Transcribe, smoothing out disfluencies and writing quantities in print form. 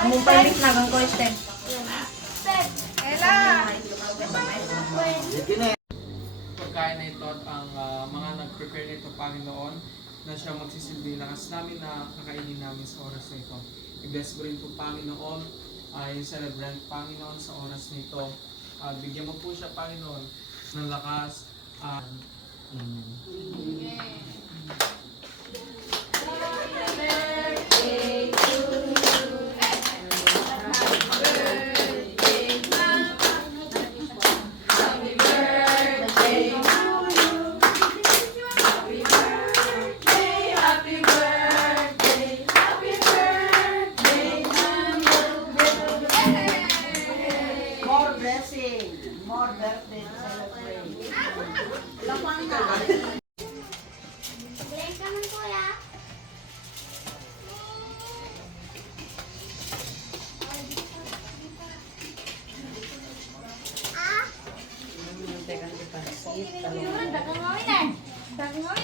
Among permit na kang ko step. Ella! Pagkain na ito at ang mga nag-prepare nito, Panginoon, na siya magsisilbi lakas namin na kakainin namin sa oras na ito. I-bless mo rin po, Panginoon, yung celebrant, Panginoon, sa oras na ito. Bigyan mo po siya, Panginoon, ng lakas. Amen. More blessing, more birthday celebration. Lamang na. Bless naman kuya. Tekan kita. Dagang ngawin eh. Dagang ngawin.